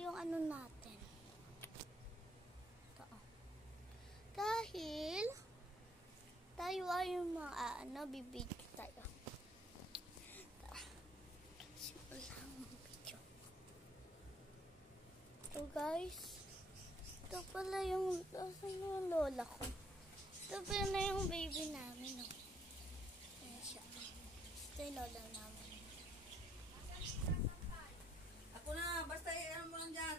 yung ano natin. Ito. Dahil tayo ay yung mga bibigyan tayo. Simple lang ang video. So guys, ito pala yung lola ko. Ito pala yung baby namin. Ayan siya. Ito yung lola namin. Ako na, basta ano mo lang dyan.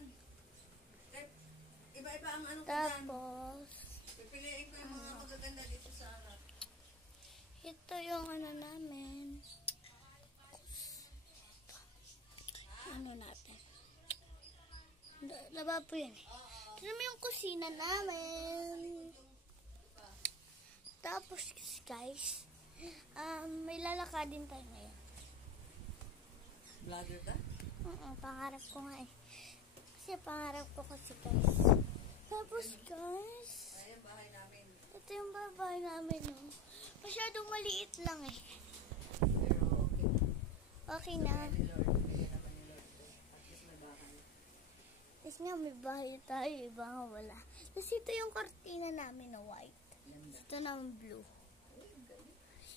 Iba-iba ang ano ko dyan. Tapos, Pipiliin ko yung mga magaganda dito sa harap. ito yung ano namin. Ano natin. Lababo yan eh. Tignan mo yung kusina namin. Tapos guys, may lalakadin tayo ngayon. Vlogger ka? Pangarap ko nga eh. Kasi pangarap ko kasi guys. Tapos guys, Ayan, bahay namin. ito yung bahay namin. Oh. Masyadong maliit lang eh. Pero okay. Okay na. Ni Lord, bigyan naman ni Lord. At least may bahay. Tapos nga may bahay tayo, iba nga wala. Tapos ito yung kortina namin na white. Ito naman blue.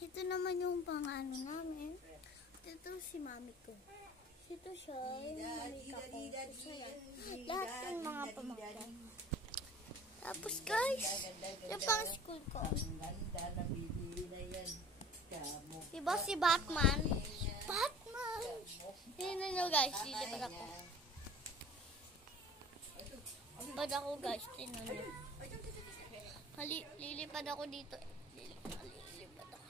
Ito naman yung pang-ano namin. Ito si mami ko. Ito siya, yung mami ko. Lahat yung mga pamangkin. Tapos guys, yung pang school ko. Ang ganda na bili na yan. Diba si Batman? Batman! Yun na nyo guys, lilipad ako. Lilipad ako guys, tinan nyo. Lilipad ako dito. Lilipad ako.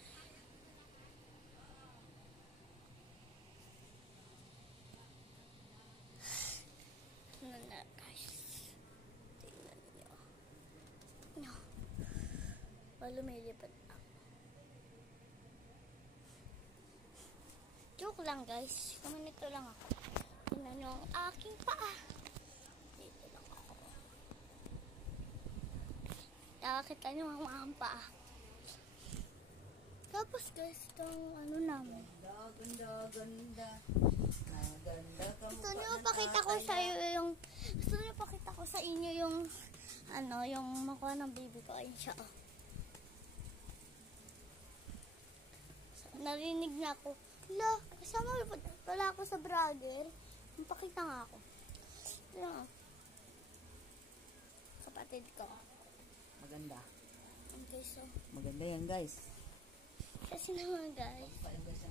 Ano na guys. Tingnan nyo. No. Lumilipad ako. Joke lang guys. Kumanito lang ako. Tingnan nyo ang aking paa. Dito lang ako. Nakakita nyo ang aking paa. Tapos guys, itong ano namin. Ganda. Gusto nyo pakita ko sa iyo yung yung makuha ng baby ko. Ayun siya. Oh. Narinig na ako. Hala, kasama pala ako sa vlogger. Pakita nga ako. Ito lang. Kapatid ko. Maganda. Okay, so. Maganda yan guys. Kasi naman guys.